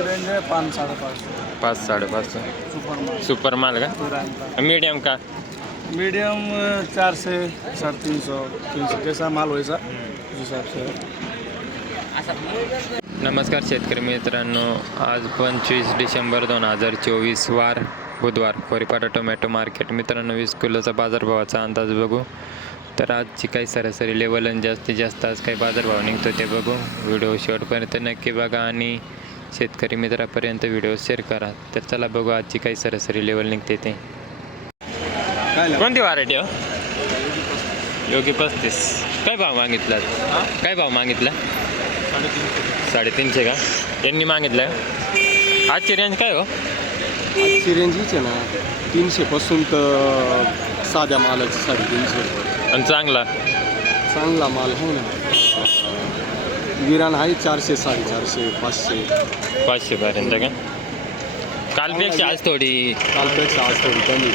की रेंज आहे पाच साडेपाच. पाच साडेपाच. सुपर माल सुपर माल का मीडियम का? मीडियम चार से साढ़े तीन सौ तीन सौ जैसा माल उस हिसाब से नमस्कार शेतकरी मित्रांनो. आज पंचवीस डिसेंबर दोन हजार चोवीस वार बुधवार कोरीपाडा टोमॅटो मार्केट. मित्रांनो वीस किलोचा बाजारभावाचा अंदाज बघू. तर आजची काही सरासरी लेवल आणि जास्तीत जास्त आज काही बाजारभाव निघतो ते बघू. व्हिडिओ शेवटपर्यंत नक्की बघा आणि शेतकरी मित्रापर्यंत व्हिडिओ शेअर करा. तर चला बघू आजची काही सरासरी लेवल निघते ते. कोणती व्हरायटी हो? योगी पस्तीस. काय भाव मागितला काय भाव मागितला? साडेतीनशे. का? यांनी मागितलं. आजची रेंज काय हो? आजची रेंज हीच आहे ना. तीनशेपासून तर साध्या मालाची साडेतीनशे. आणि चांगला? चांगला माल आहे ना. विरान आहे चारशे साडेचारशे पाचशे. पाचशेपर्यंत का? कालपेक्षा आज थोडी. कालपेक्षा आज थोडी कमी.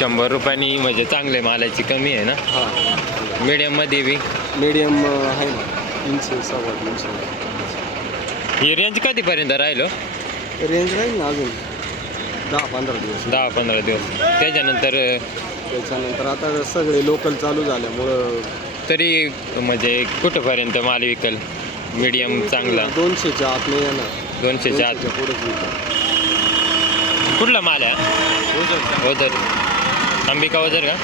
शंभर रुपयांनी म्हणजे चांगले मालाची कमी आहे ना? हां. मीडियममध्ये बी. मीडियम आहे ना. तीनशे सव्वा तीनशे. ही रेंज कधीपर्यंत राहिलो? रेंज राहील ना अजून. दहा पंधरा दिवस. दहा पंधरा दिवस. त्याच्यानंतर त्याच्यानंतर आता सगळे लोकल चालू झाल्यामुळं तरी म्हणजे कुठंपर्यंत माल विकल? मीडियम चांगला? दोनशेच्या आत नाही येणार. दोनशेच्या आत पुढंच विकणार. कुठला माल आहे? ओझर अंबिका ओझर का?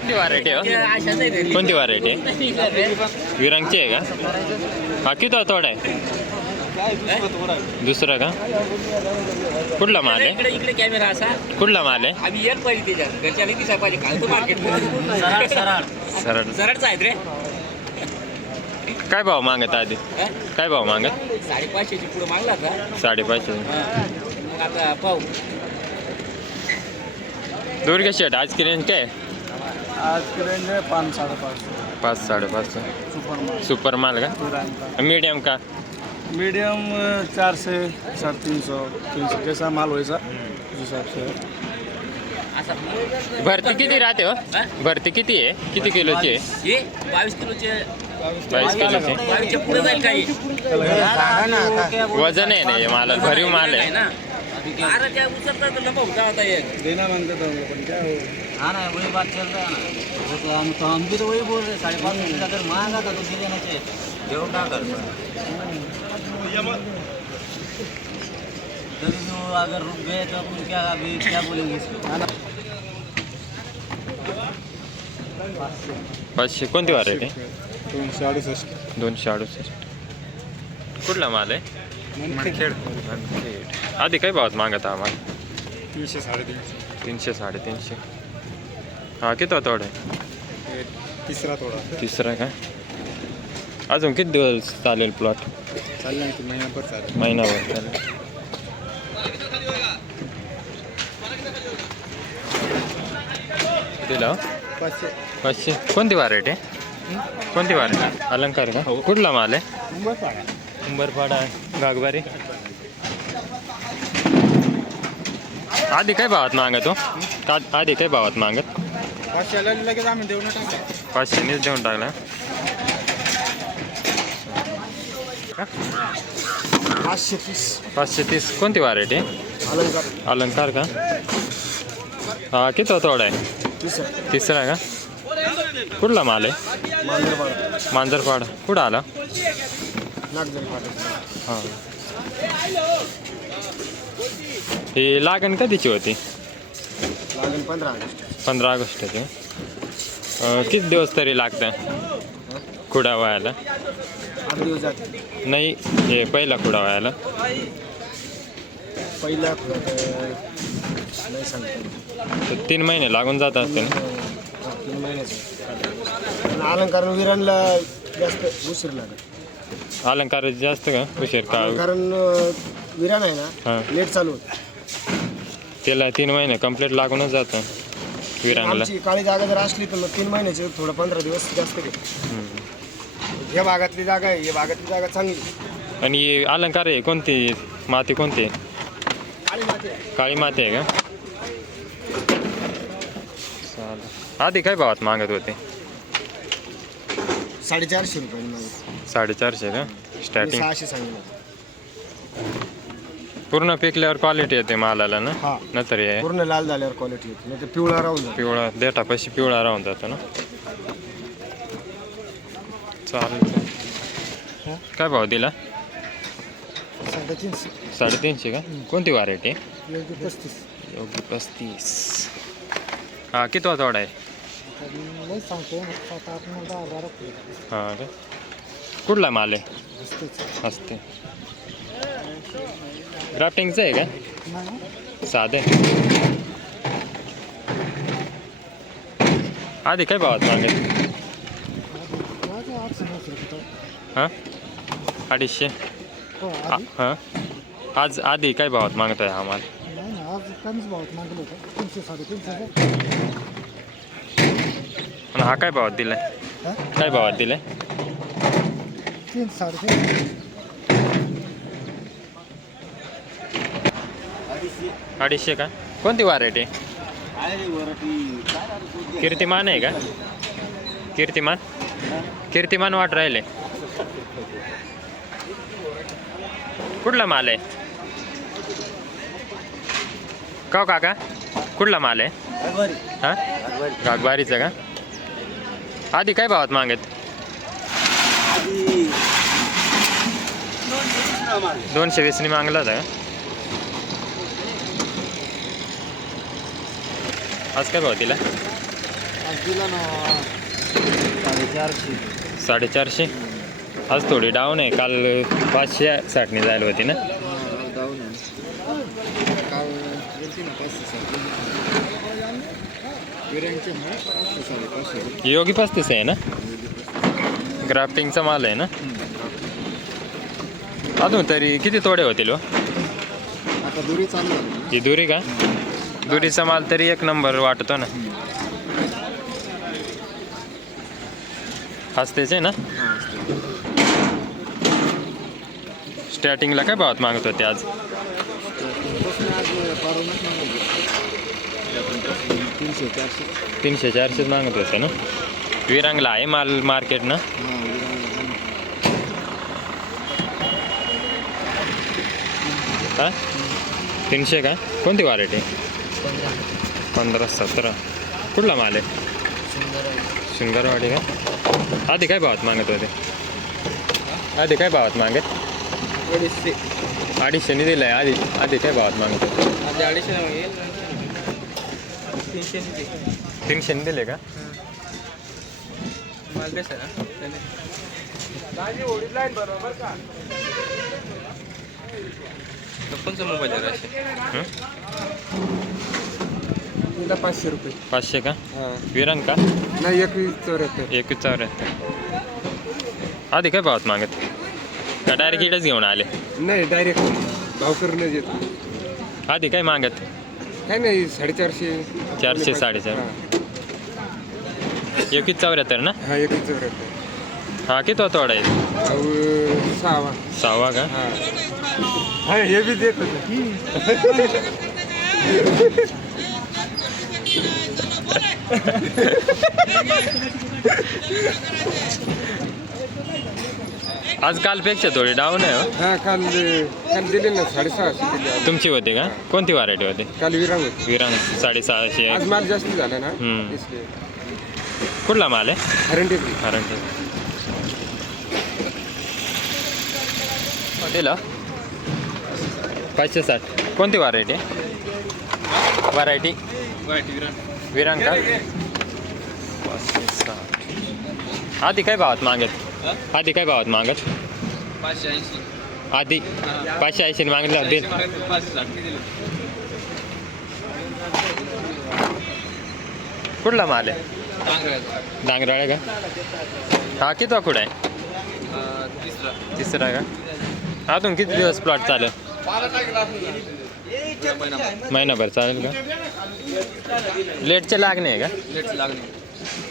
कोणती व्हरायटी हो? कोणती व्हरायटी आहे? विरांगची आहे का? हा किती थोडा आहे? दुसरा का? कुठला माल आहे? इकडे इकडे कॅमेरा असा. कुठला माल आहे? आम्ही एक पाहिजे त्याच्यात. घरच्या दिसा पाहिजे खालतो मार्केट सरळ सरळ सरळ सरळच आहेत रे. काय भाव मागत आधी? हा? काय भाव मागत? साडेपाचशेची पुढे मागला का? साडेपाचशे. मग आता पाहू. दुर्गा शेट आज की रेंज काय? आहे? आज की रेंज है पाँच साढ़े पाँच पाच साडेपाच. सुपर माल. सुपर माल का? मीडियम का? मीडियम चार से साढ़े तीन सौ तीन सौ जैसा माल वैसा उस हिसाब से भरती किती राहते हो? भरती किती आहे? किती किलोची आहे? हे बावीस किलोचे बावीस किलोची. बावीसच्या पुढे जाईल काही. वजन आहे ना हे माल भरीव माल आहे. ना. अरे त्या उचलता तर लंबा होता आता एक. देना मांगते तो हम लोग क्या हो हाँ ना वही बात चल रहा है ना. वो तो हम तो हम भी तो वही बोल रहे साढ़े पाँच सौ अगर मांगा था तो दे देना चाहिए तभी तो अगर रुक गए तो अपन क्या अभी क्या बोलेंगे इसको पाचशे. कोणती व्हरायटी दोनशे अडुसष्ट. दोनशे अडुसष्ट. कुठला माल आहे? मनखेड. आधी काय भावात मागत आम्हाला तीनशे साडेतीनशे. तीनशे साडेतीनशे. हा किती होता तिसरा थोडा तिसरा का? अजून किती दिवस चालेल प्लॉट चालला की महिनाभर चालेल. महिनाभर चालेल. हो? पाचशे. पाचशे. कोणती व्हरायटी कोणती व्हरायटी अलंकार का? कुठला माल आहे? उंबरपाडा. गागबारी आधी काय भावात मागत हो का आधी काय भावात मागत पाचशेला लगेच आम्ही देऊन टाका पाचशेनेच देऊन टाकला. का? पाचशे तीस. पाचशे तीस. कोणती व्हरायटी अलंकार. अलंकार का? हा किती होता थोडा आहे? तिसरा. तिसरा का? कुठला माल आहे? मांजरपाडा. मांजरपाड. कुठं आला? नागजलपाडा हां. ही लागण कधीची होती? लागेल पंधरा ऑगस्ट. पंधरा ऑगस्टची. अं, किती दिवस तरी लागतं? खुडा व्हायला दिवस जाते नाही हे पहिला खुडा व्हायला. पहिला नाही सांगतो तर तीन महिने लागून जात असतील ना? तीन महिन्याचं अलंकार विरानला जास्त उशीर लागत अलंकार जास्त का? उशीर का? कारण विरान आहे ना लेट चालू होत. त्याला तीन महिने कंप्लीट लागूनच जातं विरांगला आमची काळी जागा जर असली तर मग तीन महिन्याचे थोडं पंधरा दिवस जास्त घेतो हम्म. या भागातली जागा आहे या भागातली जागा चांगली आणि हे अलंकार आहे कोणती? माती कोणती आहे? आणि माती आहे. काळी माती आहे का? चालेल. आधी काय भावात मागत होते? साडेचारशे रुपये साडेचारशे का? स्टार्टिंग सहाशे सांगितलं. पूर्ण पिकल्यावर क्वालिटी येते मालाला ना? हा. नंतर हे. पूर्ण लाल झाल्यावर क्वालिटी येते नाही तर पिवळा राहून जातो. पिवळा देठापाशी पिवळा राहून जातो ना? चालेल. काय भाव दिला? साडेतीनशे. साडेतीनशे का? कोणती व्हरायटी योग्य पस्तीस. योगी पस्तीस. हा किती वाजवड आहे? सांगतो हां का कुठला माल आहे? असते ग्राफ्टिंगचं आहे का? साधे आधी काय भावात मागे? हां? अडीचशे. हो हां आज आधी काय भावात मागतोय हा माल नाही ना आज कमीच भावात मागलं होतं. तीनशे साडेतीनशे आणि हा काय भावात दिलाय? हा? काय भावात दिलाय? तीन साडेतीन अडीचशे का? कोणती व्हरायटी कीर्तिमान आहे का? कीर्तिमान? कीर्तिमान वाट राहिले. कुठला माल आहे? का हो काका? कुठला माल आहे? हा? गागबारीचा का? आधी काय भावात मागत? दोनशे वीसनी मागला होता का? आज काय भाव साडेचारशे. साडेचारशे? आज थोडी डाऊन आहे. काल पाचशे साठने जायला होती ना? योगी पस्तीस आहे ना? ग्राफ्टिंगचा माल आहे ना? अजून तरी किती तोडे होतील हो? ही दुरी का? दुरीचा माल तरी एक नंबर वाटतो ना? हसतेच आहे ना? स्टार्टिंगला काय भावात मागत होते आज? तीनशे चारशे चारशेच मागत होते ना? विरांगला आहे माल मार्केट ना? काय? तीनशे का? कोणती व्हरायटी पंधरा सतरा. कुठला माल आहे? शृंगारवाडी का? आधी काय भावात मागत होते? आधी काय भावात मागत? अडीचशे अडीचशेने दिलं आहे आधी आधी काय भावात मागत आधी अडीचशे तीनशेने दिले का माल बेसा कोणचा मोबाईल आहे राशी हं? तिला पाचशे रुपये पाचशे का हाँ विरांग का नाही एकवीस चौऱ्याहत्तर एक चौऱ्याहत्तर आधी काय भावात मागत का डायरेक्ट इकडेच घेऊन आले? नाही डायरेक्ट भाव करूनच येतो. आधी काय मागत? काय नाही साडेचारशे. चारशे, साडेचार. एकवीस चौऱ्याहत्तर ना? हां एकवीस चौऱ्याहत्तर. हा किती तोडा आहे? अहो, सहावा. सहावा का? हां. हां हे बी देत होतं. आज कालपेक्षा थोडी डाऊन आहे हो. हां काल काल दिले ना साडेसहाशे दिले आज. तुमची होती का? कोणती व्हरायटी होती? काल विरांग होती. विरांग साडेसहाशे. आज माल जास्त झाला ना? हम्म. इसलिए कुठला माल आहे? हरण टेकडी कारण दिला पाचशे साठ. कोणती व्हरायटी व्हरायटी विरांग. का? पाचशे साठ. आधी काय भावात मागत आधी काय भावात मागत? पाचशे ऐंशी आधी पाचशे ऐंशी मागितलं दिलं कुठला माल आहे? डांगराळे का? हा किती कुठं आहे? तिसरा तिसरा का? अजून किती दिवस प्लॉट चालेल महिनाभर चालेल का? लेटचे लागणे आहे का?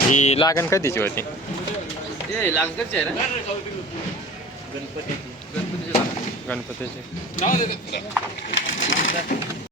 ही लागण कधीची होती? ए लागतच आहे ना? गणपतीची. गणपतीची लागणे गणपतीची.